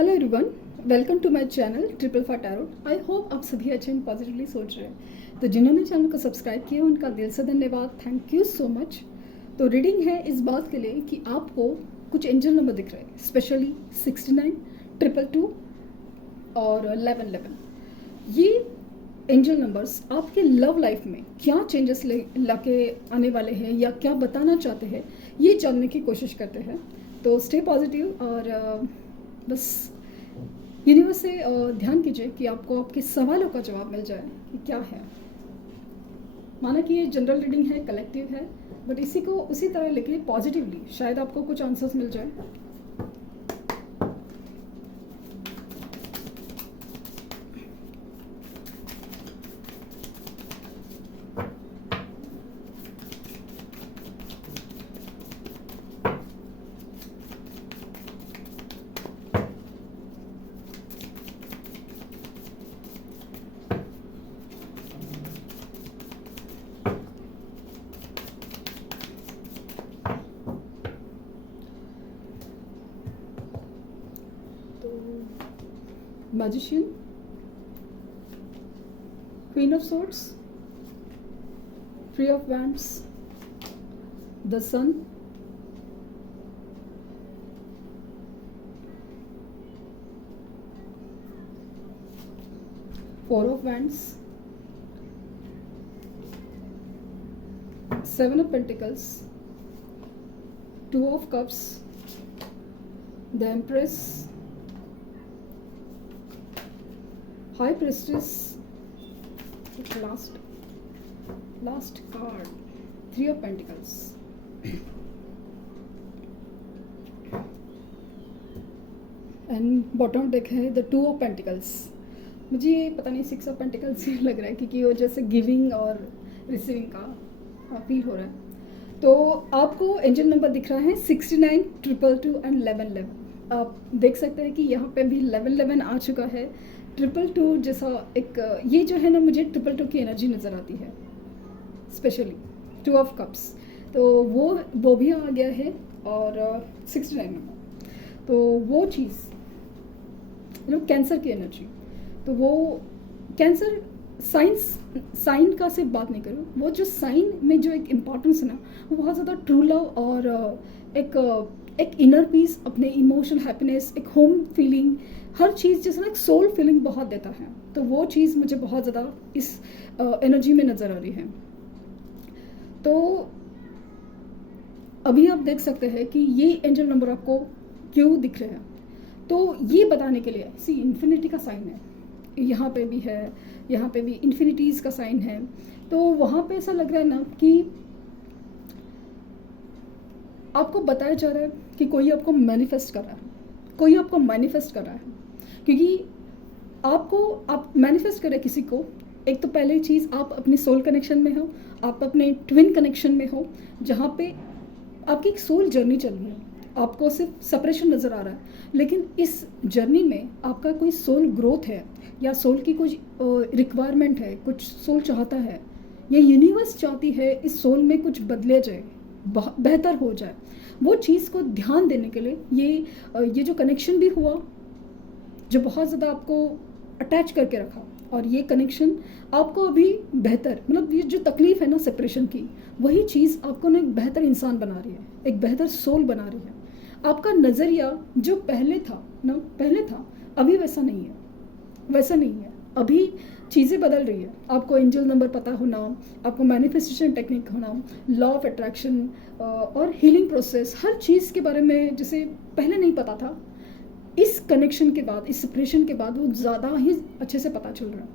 Hello everyone, welcome to my channel triple for tarot. I hope आप सभी अच्छे and positively सोच रहे हैं। तो जिन्होंने चैनल को सब्सक्राइब किया उनका दिल से धन्यवाद, थैंक यू सो मच। तो रीडिंग है इस बात के लिए कि आपको कुछ एंजल नंबर दिख रहे हैं, स्पेशली 69, 222 और 1111। ये एंजल नंबर्स आपके लव लाइफ में क्या चेंजेस लाके आने वाले हैं या क्या बताना चाहते हैं, ये जानने की कोशिश करते हैं। तो स्टे पॉजिटिव और बस यूनिवर्स से ध्यान कीजिए कि आपको आपके सवालों का जवाब मिल जाए कि क्या है। माना कि ये जनरल रीडिंग है, कलेक्टिव है, बट इसी को उसी तरह लेके पॉजिटिवली शायद आपको कुछ आंसर्स मिल जाए। Magician, Queen of Swords, Three of Wands, the Sun, Four of Wands, Seven of Pentacles, Two of Cups, the Empress, High Priestess, last card, Three of Pentacles. And bottom deck है the two of pentacles. मुझे ये पता नहीं 6 of pentacles ही लग रहा है क्योंकि वो जैसे गिविंग और रिसीविंग का फील हो रहा है। तो आपको एंजल नंबर दिख रहा है 69, 222 एंड 1111। आप देख सकते हैं कि यहाँ पे भी 1111 आ चुका है। 222 जैसा एक ये जो है ना, मुझे 222 की एनर्जी नज़र आती है, स्पेशली टू ऑफ कप्स। तो वो भी आ गया है और 69 नंबर, तो वो चीज़ कैंसर की एनर्जी। तो वो कैंसर साइन का सिर्फ बात नहीं करूँ, वो जो साइन में जो एक इम्पॉर्टेंस है ना, वो बहुत ज़्यादा ट्रू लव और एक इनर पीस, अपने इमोशनल हैप्पीनेस, एक होम फीलिंग, हर चीज़ जैसे ना एक सोल फीलिंग बहुत देता है। तो वो चीज़ मुझे बहुत ज़्यादा इस एनर्जी में नज़र आ रही है। तो अभी आप देख सकते हैं कि ये एंजल नंबर आपको क्यों दिख रहे हैं। तो ये बताने के लिए इन्फिनिटी का साइन है, यहाँ पे भी है, यहाँ पे भी इन्फिनिटीज़ का साइन है। तो वहाँ पे ऐसा लग रहा है ना कि आपको बताया जा रहा है कि कोई आपको मैनिफेस्ट कर रहा है, कोई आपको मैनिफेस्ट कर रहा है। क्योंकि आप मैनिफेस्ट करें किसी को, एक तो पहले चीज़ आप अपनी सोल कनेक्शन में हो, आप अपने ट्विन कनेक्शन में हो, जहाँ पे आपकी एक सोल जर्नी चल रही है। आपको सिर्फ सेपरेशन नज़र आ रहा है, लेकिन इस जर्नी में आपका कोई सोल ग्रोथ है या सोल की कुछ रिक्वायरमेंट है, कुछ सोल चाहता है, ये यूनिवर्स चाहती है इस सोल में कुछ बदले जाए, बेहतर हो जाए। वो चीज़ को ध्यान देने के लिए ये जो कनेक्शन भी हुआ, जो बहुत ज़्यादा आपको अटैच करके रखा, और ये कनेक्शन आपको अभी बेहतर, मतलब ये जो तकलीफ़ है ना सेपरेशन की, वही चीज़ आपको ना एक बेहतर इंसान बना रही है, एक बेहतर सोल बना रही है। आपका नज़रिया जो पहले था अभी वैसा नहीं है। अभी चीज़ें बदल रही है। आपको एंजल नंबर पता होना, आपको मैनिफेस्टेशन टेक्निक होना, लॉ ऑफ अट्रैक्शन और हीलिंग प्रोसेस, हर चीज़ के बारे में जैसे पहले नहीं पता था, इस कनेक्शन के बाद, इस सेपरेशन के बाद वो ज़्यादा ही अच्छे से पता चल रहा है।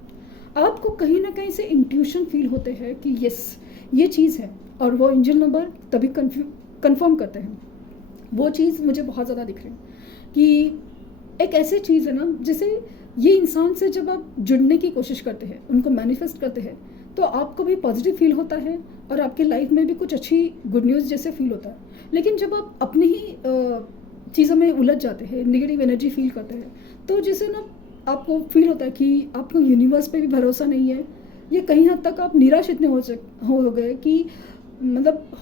आपको कहीं ना कहीं से इंट्यूशन फील होते हैं कि यस ये चीज़ है, और वो एंजल नंबर तभी कंफर्म करते हैं। वो चीज़ मुझे बहुत ज़्यादा दिख रही है कि एक ऐसी चीज़ है ना, जैसे ये इंसान से जब आप जुड़ने की कोशिश करते हैं, उनको मैनिफेस्ट करते हैं, तो आपको भी पॉजिटिव फील होता है और आपकी लाइफ में भी कुछ अच्छी गुड न्यूज़ जैसे फील होता है। लेकिन जब आप अपनी ही चीज़ों में उलझ जाते हैं, नेगेटिव एनर्जी फील करते हैं, तो जैसे ना आपको फील होता है कि आपको यूनिवर्स पे भी भरोसा नहीं है, ये कहीं हद तक आप निराश इतने हो गए कि मतलब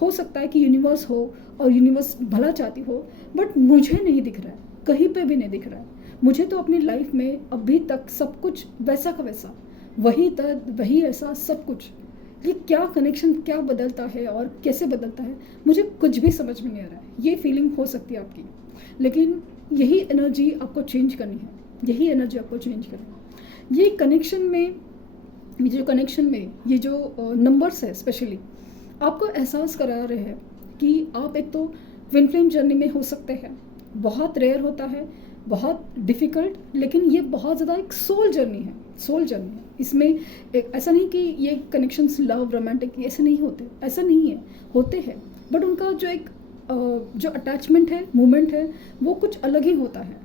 हो सकता है कि यूनिवर्स हो और यूनिवर्स भला चाहती हो, बट मुझे नहीं दिख रहा है। कहीं पे भी नहीं दिख रहा है। मुझे तो अपनी लाइफ में अभी तक सब कुछ वैसा का वैसा, वही दर्द वही एहसास सब कुछ। ये क्या कनेक्शन क्या बदलता है और कैसे बदलता है, मुझे कुछ भी समझ में नहीं आ रहा है। ये फीलिंग हो सकती है आपकी, लेकिन यही एनर्जी आपको चेंज करनी है, यही एनर्जी आपको चेंज करनी है। ये कनेक्शन में ये जो नंबर्स है स्पेशली आपको एहसास करा रहे हैं कि आप एक तो ट्विन फ्लेम जर्नी में हो सकते हैं। बहुत रेयर होता है, बहुत डिफ़िकल्ट, लेकिन ये बहुत ज़्यादा एक सोल जर्नी है। इसमें ऐसा नहीं कि ये कनेक्शंस लव रोमांटिक ऐसे नहीं होते, ऐसा नहीं है, होते हैं, बट उनका जो एक जो अटैचमेंट है, मूवमेंट है, वो कुछ अलग ही होता है।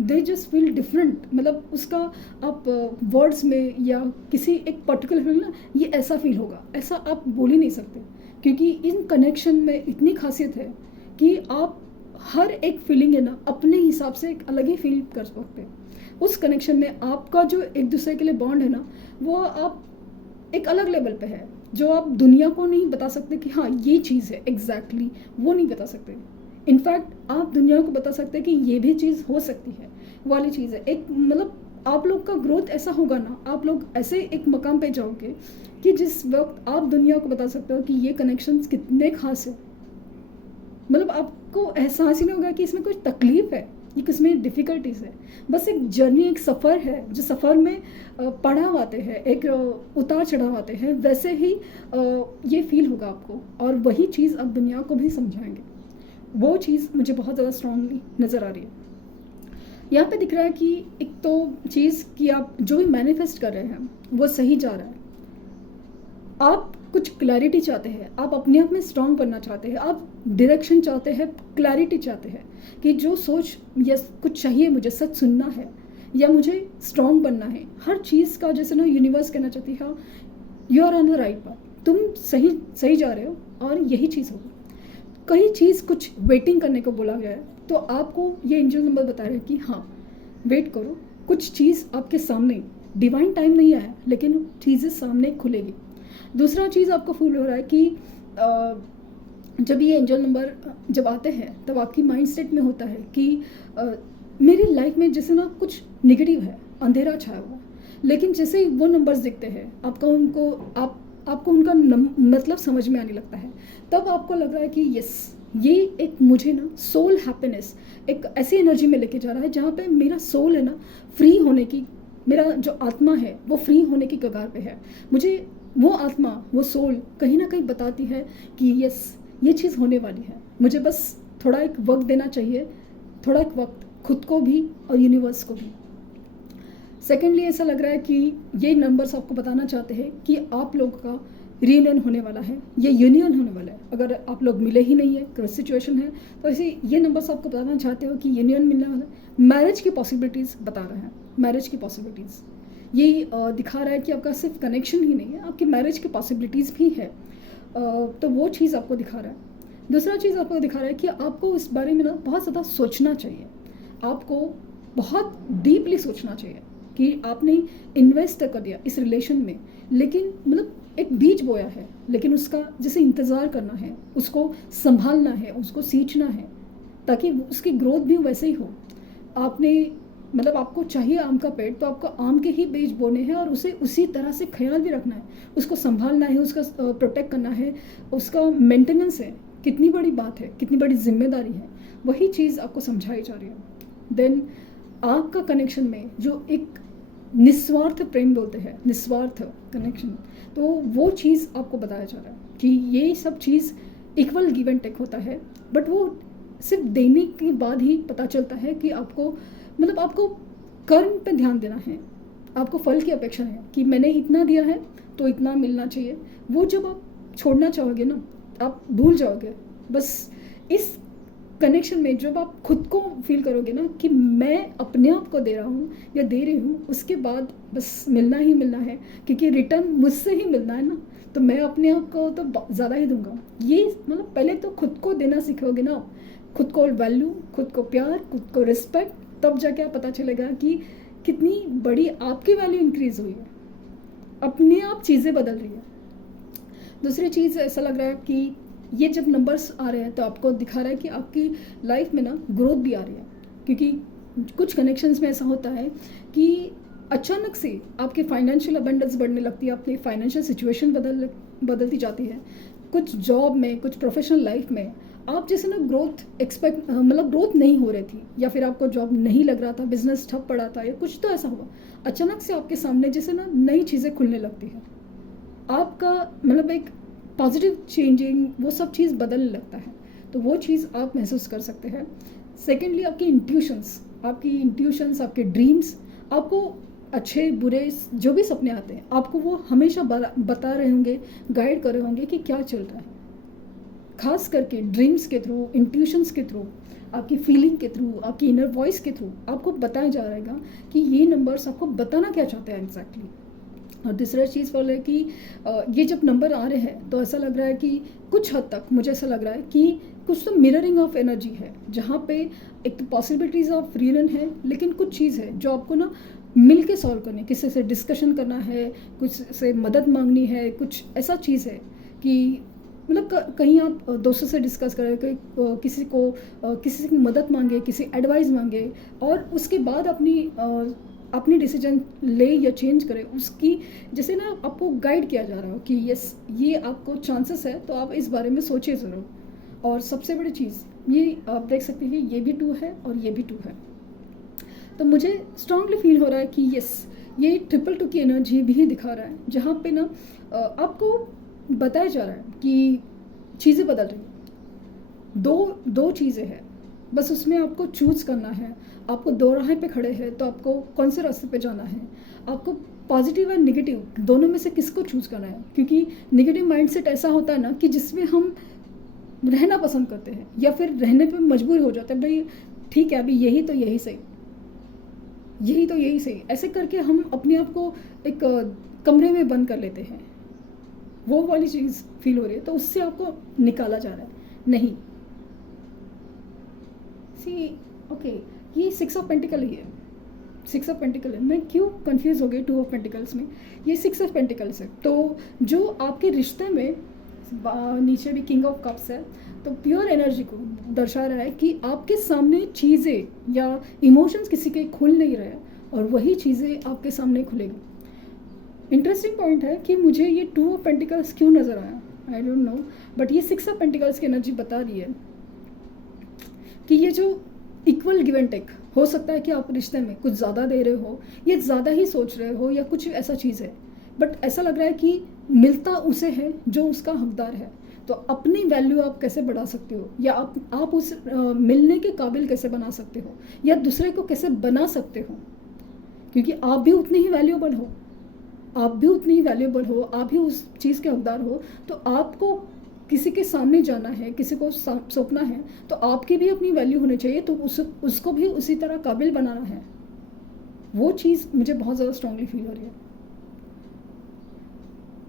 दे जस्ट फील डिफरेंट, मतलब उसका आप वर्ड्स में या किसी एक पर्टिकुलर फील ना, ये ऐसा फील होगा, ऐसा आप बोल ही नहीं सकते, क्योंकि इन कनेक्शन में इतनी खासियत है कि आप हर एक फीलिंग है ना अपने हिसाब से एक अलग ही फील कर सकते हैं। उस कनेक्शन में आपका जो एक दूसरे के लिए बॉन्ड है ना, वो आप एक अलग लेवल पे है, जो आप दुनिया को नहीं बता सकते कि हाँ ये चीज़ है एग्जैक्टली, वो नहीं बता सकते। इनफैक्ट आप दुनिया को बता सकते हैं कि ये भी चीज़ हो सकती है, वाली चीज़ है। एक मतलब आप लोग का ग्रोथ ऐसा होगा ना, आप लोग ऐसे एक मकाम पे जाओगे कि जिस वक्त आप दुनिया को बता सकते हो कि ये कनेक्शंस कितने खास है। मतलब आपको एहसास ही नहीं होगा कि इसमें कोई तकलीफ है, ये किसमें डिफ़िकल्टीज़ है। बस एक जर्नी, एक सफ़र है, जो सफ़र में पड़ाव आते हैं, एक उतार चढ़ाव आते हैं, वैसे ही ये फील होगा आपको, और वही चीज़ आप दुनिया को भी समझाएंगे। वो चीज़ मुझे बहुत ज़्यादा स्ट्रांगली नज़र आ रही है। यहाँ पे दिख रहा है कि एक तो चीज़ कि आप जो भी मैनिफेस्ट कर रहे हैं वो सही जा रहा है। आप कुछ क्लैरिटी चाहते हैं, आप अपने आप में स्ट्रांग बनना चाहते हैं, आप डायरेक्शन चाहते हैं, क्लैरिटी चाहते हैं कि जो सोच या कुछ चाहिए, मुझे सच सुनना है या मुझे स्ट्रांग बनना है। हर चीज़ का जैसे ना यूनिवर्स कहना चाहती है you are on the right path, तुम सही जा रहे हो और यही चीज़ होगी। कई चीज़ कुछ वेटिंग करने को बोला गया है, तो आपको ये एंजल नंबर बता रहे हैं कि हाँ वेट करो, कुछ चीज़ आपके सामने, डिवाइन टाइम नहीं आया लेकिन चीज़ें सामने खुलेगी। दूसरा चीज़ आपको फील हो रहा है कि जब ये एंजल नंबर जब आते हैं तब आपकी माइंड सेट में होता है कि मेरी लाइफ में जैसे ना कुछ नेगेटिव है, अंधेरा छाया हुआ, लेकिन जैसे ही वो नंबर्स दिखते हैं आपको उनका मतलब समझ में आने लगता है। तब आपको लग रहा है कि यस, ये एक मुझे ना सोल हैप्पीनेस एक ऐसी एनर्जी में लेके जा रहा है जहाँ पे मेरा सोल है ना फ्री होने की, मेरा जो आत्मा है वो फ्री होने की कगार पे है। मुझे वो आत्मा, वो सोल कहीं ना कहीं बताती है कि यस ये चीज़ होने वाली है। मुझे बस थोड़ा एक वक्त देना चाहिए, थोड़ा एक वक्त खुद को भी और यूनिवर्स को भी। सेकेंडली ऐसा लग रहा है कि ये नंबर्स आपको बताना चाहते हैं कि आप लोगों का रीयूनियन होने वाला है, ये यूनियन होने वाला है। अगर आप लोग मिले ही नहीं है, क्रॉस सिचुएशन है, तो ऐसे ये नंबर्स आपको बताना चाहते हो कि यूनियन मिलने वाला है। मैरिज की पॉसिबिलिटीज़ बता रहा है, मैरिज की पॉसिबिलिटीज़ ये दिखा रहा है कि आपका सिर्फ कनेक्शन ही नहीं है, आपकी मैरिज की पॉसिबिलिटीज़ भी है। तो वो चीज़ आपको दिखा रहा है। दूसरा चीज़ आपको दिखा रहा है कि आपको इस बारे में ना बहुत ज़्यादा सोचना चाहिए, आपको बहुत डीपली सोचना चाहिए कि आपने इन्वेस्ट कर दिया इस रिलेशन में, लेकिन मतलब एक बीज बोया है, लेकिन उसका जैसे इंतज़ार करना है, उसको संभालना है, उसको सींचना है ताकि उसकी ग्रोथ भी वैसे ही हो। आपने मतलब आपको चाहिए आम का पेड़, तो आपको आम के ही बीज बोने हैं और उसे उसी तरह से ख्याल भी रखना है, उसको संभालना है, उसका प्रोटेक्ट करना है, उसका मेंटेनेंस है। कितनी बड़ी बात है, कितनी बड़ी जिम्मेदारी है, वही चीज़ आपको समझाई जा रही है। देन आपका कनेक्शन में जो एक निस्वार्थ प्रेम बोलते हैं, निस्वार्थ कनेक्शन, तो वो चीज़ आपको बताया जा रहा है कि ये सब चीज़ इक्वल गिव एंड टेक होता है, बट वो सिर्फ देने के बाद ही पता चलता है कि आपको मतलब आपको कर्म पे ध्यान देना है, आपको फल की अपेक्षा है कि मैंने इतना दिया है तो इतना मिलना चाहिए। वो जब आप छोड़ना चाहोगे ना, आप भूल जाओगे। बस इस कनेक्शन में जब आप खुद को फील करोगे ना कि मैं अपने आप को दे रहा हूँ या दे रही हूँ, उसके बाद बस मिलना ही मिलना है, क्योंकि रिटर्न मुझसे ही मिलना है ना, तो मैं अपने आप को तो ज़्यादा ही दूंगा। ये मतलब पहले तो खुद को देना सीखोगे ना, खुद को वैल्यू, खुद को प्यार, खुद को रिस्पेक्ट, तब जाके आप पता चलेगा कि कितनी बड़ी आपकी वैल्यू इंक्रीज़ हुई है, अपने आप चीज़ें बदल रही है। दूसरी चीज़ ऐसा लग रहा है कि ये जब नंबर्स आ रहे हैं तो आपको दिखा रहा है कि आपकी लाइफ में ना ग्रोथ भी आ रही है, क्योंकि कुछ कनेक्शंस में ऐसा होता है कि अचानक से आपकी फाइनेंशियल अबंडेंस बढ़ने लगती है, आपकी फाइनेंशियल सिचुएशन बदलती जाती है। कुछ जॉब में, कुछ प्रोफेशनल लाइफ में आप जैसे ना ग्रोथ नहीं हो रही थी, या फिर आपको जॉब नहीं लग रहा था, बिजनेस ठप पड़ा था, या कुछ तो ऐसा हुआ, अचानक से आपके सामने जैसे ना नई चीज़ें खुलने लगती है। आपका एक पॉजिटिव चेंजिंग वो सब चीज़ बदलने लगता है, तो वो चीज़ आप महसूस कर सकते हैं। सेकेंडली, आपकी इंट्यूशंस, आपके ड्रीम्स, आपको अच्छे बुरे जो भी सपने आते हैं, आपको वो हमेशा बता रहे होंगे, गाइड कर रहे होंगे कि क्या चल रहा है। खास करके ड्रीम्स के थ्रू, इंट्यूशंस के थ्रू, आपकी फीलिंग के थ्रू, आपकी इनर वॉइस के थ्रू आपको बताया जा रहेगा कि ये नंबर्स आपको बताना क्या चाहते हैं एग्जैक्टली। और दूसरा चीज़ वाला है कि ये जब नंबर आ रहे हैं तो ऐसा लग रहा है कि कुछ हद तक मुझे ऐसा लग रहा है कि कुछ तो मिररिंग ऑफ एनर्जी है, जहाँ पे एक तो पॉसिबिलिटीज़ ऑफ रीरन है, लेकिन कुछ चीज़ है जो आपको ना मिल के सॉल्व करनी है, किसी से डिस्कशन करना है, कुछ से मदद मांगनी है, कुछ ऐसा चीज़ है कि कहीं आप दोस्तों से डिस्कस करें, किसी से मदद मांगे, किसी एडवाइस मांगे, और उसके बाद अपनी डिसीजन ले या चेंज करें, उसकी जैसे ना आपको गाइड किया जा रहा हो कि यस, ये आपको चांसेस है, तो आप इस बारे में सोचिए ज़रूर। और सबसे बड़ी चीज़ ये आप देख सकते हैं, ये भी 2 है और ये भी 2 है, तो मुझे स्ट्रांगली फील हो रहा है कि यस, ये 222 की एनर्जी भी दिखा रहा है, जहाँ पे ना आपको बताया जा रहा है कि चीज़ें बदल रही हैं। दो चीज़ें हैं, बस उसमें आपको चूज़ करना है। आपको दो राह पे खड़े हैं, तो आपको कौन से रास्ते पे जाना है, आपको पॉजिटिव और निगेटिव दोनों में से किसको चूज़ करना है। क्योंकि निगेटिव माइंडसेट ऐसा होता है ना कि जिसमें हम रहना पसंद करते हैं, या फिर रहने पे मजबूर हो जाते हैं, भाई ठीक है, अभी यही तो यही सही, ऐसे करके हम अपने आप को एक कमरे में बंद कर लेते हैं। वो वाली चीज़ फील हो रही है, तो उससे आपको निकाला जा रहा है। नहीं, ओके, ये 6 ऑफ पेंटिकल ही है, 6 ऑफ पेंटिकल है। मैं क्यों कंफ्यूज हो गई 2 ऑफ पेंटिकल्स में, ये 6 ऑफ पेंटिकल्स है। तो जो आपके रिश्ते में नीचे भी किंग ऑफ कप्स है, तो प्योर एनर्जी को दर्शा रहा है कि आपके सामने चीज़ें या इमोशंस किसी के खुल नहीं रहे, और वही चीज़ें आपके सामने खुलेगी। इंटरेस्टिंग पॉइंट है कि मुझे ये 2 ऑफ पेंटिकल्स क्यों नज़र आया, आई डोंट नो, बट ये 6 ऑफ पेंटिकल्स की एनर्जी बता रही है कि ये जो इक्वल गिव एंड टेक हो सकता है कि आप रिश्ते में कुछ ज़्यादा दे रहे हो, या ज़्यादा ही सोच रहे हो, या कुछ ऐसा चीज़ है, बट ऐसा लग रहा है कि मिलता उसे है जो उसका हकदार है। तो अपनी वैल्यू आप कैसे बढ़ा सकते हो, या आप उस मिलने के काबिल कैसे बना सकते हो, या दूसरे को कैसे बना सकते हो, क्योंकि आप भी उतने ही वैल्यूएबल हो, आप भी उस चीज़ के हकदार हो। तो आपको किसी के सामने जाना है, किसी को सौंपना है, तो आपकी भी अपनी वैल्यू होनी चाहिए, तो उसको भी उसी तरह काबिल बनाना है। वो चीज़ मुझे बहुत ज़्यादा स्ट्रांगली फील हो रही है।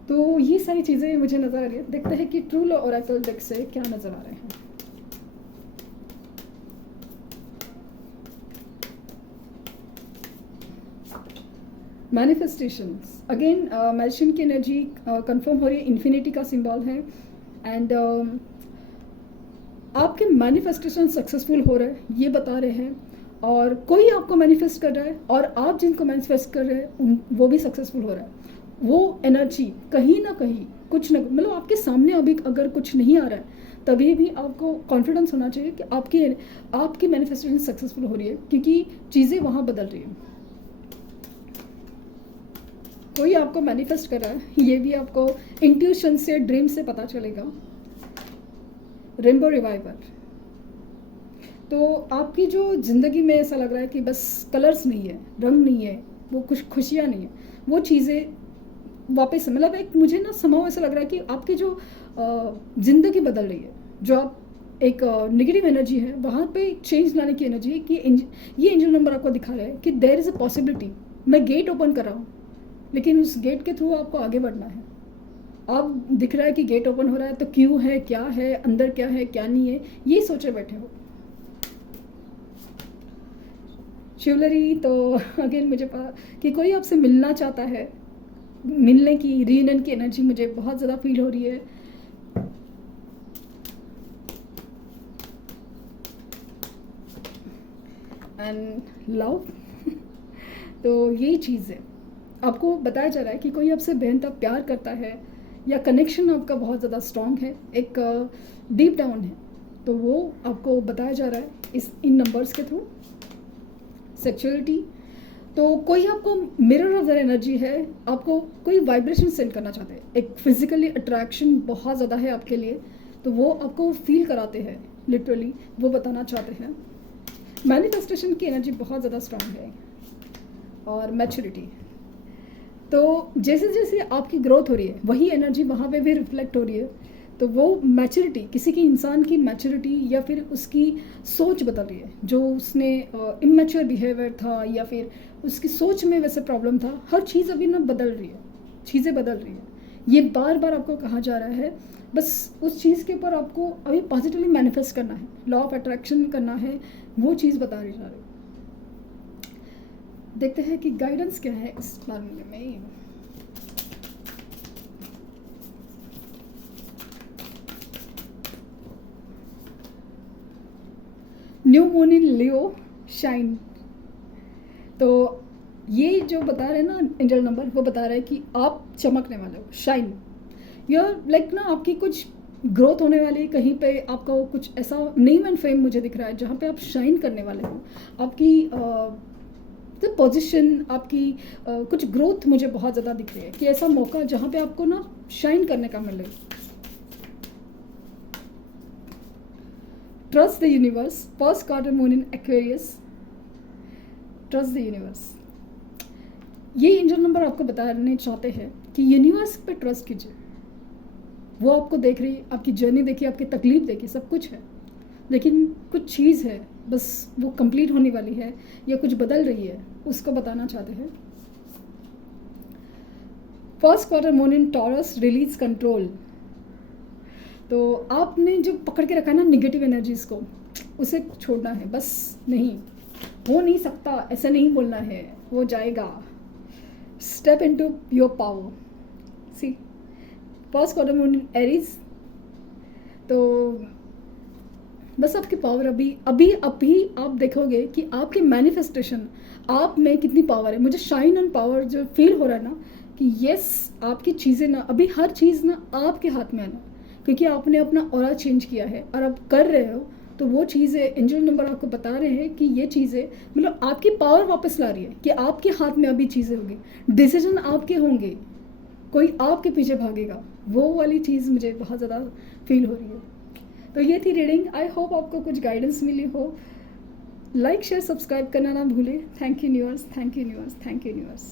तो ये सारी चीज़ें मुझे नज़र आ रही है। देखते हैं कि ट्रू लॉ ओरेकल डेक से क्या नज़र आ रहे हैं। मैनिफेस्टेशंस अगेन, मैजिशियन की एनर्जी कंफर्म हो रही है, इन्फिनिटी का सिंबल है, एंड आपके मैनिफेस्टेशन सक्सेसफुल हो रहे हैं, ये बता रहे हैं। और कोई आपको मैनिफेस्ट कर रहा है, और आप जिनको मैनिफेस्ट कर रहे हैं वो भी सक्सेसफुल हो रहा है। वो एनर्जी कहीं ना कहीं कुछ न आपके सामने अभी अगर कुछ नहीं आ रहा है, तभी भी आपको कॉन्फिडेंस होना चाहिए कि आपकी मैनिफेस्टेशन सक्सेसफुल हो रही है, क्योंकि चीज़ें वहाँ बदल रही हैं। कोई आपको मैनिफेस्ट कर रहा है, ये भी आपको इंट्यूशन से, ड्रीम से पता चलेगा। रेनबो रिवाइवर, तो आपकी जो ज़िंदगी में ऐसा लग रहा है कि बस कलर्स नहीं है, रंग नहीं है, वो कुछ खुशियाँ नहीं है, वो चीज़ें वापस एक मुझे ना समाव ऐसा लग रहा है कि आपकी जो ज़िंदगी बदल रही है, जो आप एक नेगेटिव एनर्जी है, वहाँ पे चेंज लाने की एनर्जी है कि ये एंजल नंबर आपको दिखा रहा है कि देयर इज़ अ पॉसिबिलिटी। मैं गेट ओपन कर रहा हूँ, लेकिन उस गेट के थ्रू आपको आगे बढ़ना है। आप दिख रहा है कि गेट ओपन हो रहा है, तो क्यों है, क्या है, अंदर क्या है, क्या नहीं है, ये सोचे बैठे हो। शिवलरी, तो अगेन मुझे पता कि कोई आपसे मिलना चाहता है, मिलने की, रीयूनियन की एनर्जी मुझे बहुत ज़्यादा फील हो रही है। And love. तो यही चीज़ है, आपको बताया जा रहा है कि कोई आपसे बेहतर प्यार करता है या कनेक्शन आपका बहुत ज़्यादा स्ट्रॉन्ग है, एक डीप डाउन है, तो वो आपको बताया जा रहा है इन नंबर्स के थ्रू। सेक्सुअलिटी, तो कोई आपको मिरर ऑफ देयर एनर्जी है, आपको कोई वाइब्रेशन सेंड करना चाहते हैं, एक फिजिकली अट्रैक्शन बहुत ज़्यादा है आपके लिए, तो वो आपको फील कराते हैं, लिटरली वो बताना चाहते हैं। मैनिफेस्टेशन की एनर्जी बहुत ज़्यादा स्ट्रांग है। और मैच्योरिटी, तो जैसे जैसे आपकी ग्रोथ हो रही है वही एनर्जी वहाँ पे भी रिफ्लेक्ट हो रही है, तो वो मैच्योरिटी, किसी की इंसान की मैच्योरिटी या फिर उसकी सोच बदल रही है। जो उसने इमैच्योर बिहेवियर था या फिर उसकी सोच में वैसे प्रॉब्लम था, हर चीज़ अभी ना बदल रही है, चीज़ें बदल रही है। ये बार बार आपको कहा जा रहा है, बस उस चीज़ के ऊपर आपको अभी पॉजिटिवली मैनिफेस्ट करना है, लॉ ऑफ अट्रैक्शन करना है, वो चीज़ बता रही जा रही है। देखते हैं कि गाइडेंस क्या है इस मामले में। New moon in Leo shine, तो ये जो बता रहे हैं ना एंजल नंबर, वो बता रहा है कि आप चमकने वाले हो, शाइन। यार लाइक ना आपकी कुछ ग्रोथ होने वाली है, कहीं पे आपका कुछ ऐसा नेम एंड फेम मुझे दिख रहा है जहाँ पे आप शाइन करने वाले हो। आपकी तो पोजीशन, आपकी कुछ ग्रोथ मुझे बहुत ज़्यादा दिख रही है कि ऐसा मौका जहाँ पे आपको ना शाइन करने का मिले। Trust the universe, first quarter moon in Aquarius, trust the universe. ये एंजल नंबर आपको बताने चाहते हैं कि यूनिवर्स पे ट्रस्ट कीजिए, वो आपको देख रही है, आपकी जर्नी देखी, आपकी तकलीफ देखी, सब कुछ है, लेकिन कुछ चीज़ है बस वो कंप्लीट होने वाली है या कुछ बदल रही है, उसको बताना चाहते हैं। फर्स्ट क्वार्टर मून इन टॉरस, रिलीज कंट्रोल, तो आपने जो पकड़ के रखा है ना निगेटिव एनर्जीज को, उसे छोड़ना है, बस नहीं हो नहीं सकता, ऐसा नहीं बोलना है, हो जाएगा। Step into your power. See first quarter moon in Aries, तो बस आपकी पावर अभी आप देखोगे कि आपकी मैनिफेस्टेशन, आप में कितनी पावर है। मुझे शाइन एंड पावर जो फील हो रहा है ना कि यस, आपकी चीज़ें ना अभी हर चीज़ ना आपके हाथ में है ना, क्योंकि आपने अपना ऑरा चेंज किया है और आप कर रहे हो, तो वो चीज़ें एंजल नंबर आपको बता रहे हैं कि ये चीज़ें मतलब आपकी पावर वापस ला रही है कि आपके हाथ में अभी चीज़ें होंगी, डिसीजन आपके होंगे, कोई आपके पीछे भागेगा, वो वाली चीज़ मुझे बहुत ज़्यादा फील हो रही है। तो ये थी रीडिंग, आई होप आपको कुछ गाइडेंस मिली हो। लाइक शेयर सब्सक्राइब करना ना भूलें। Thank you universe, thank you universe, thank you universe.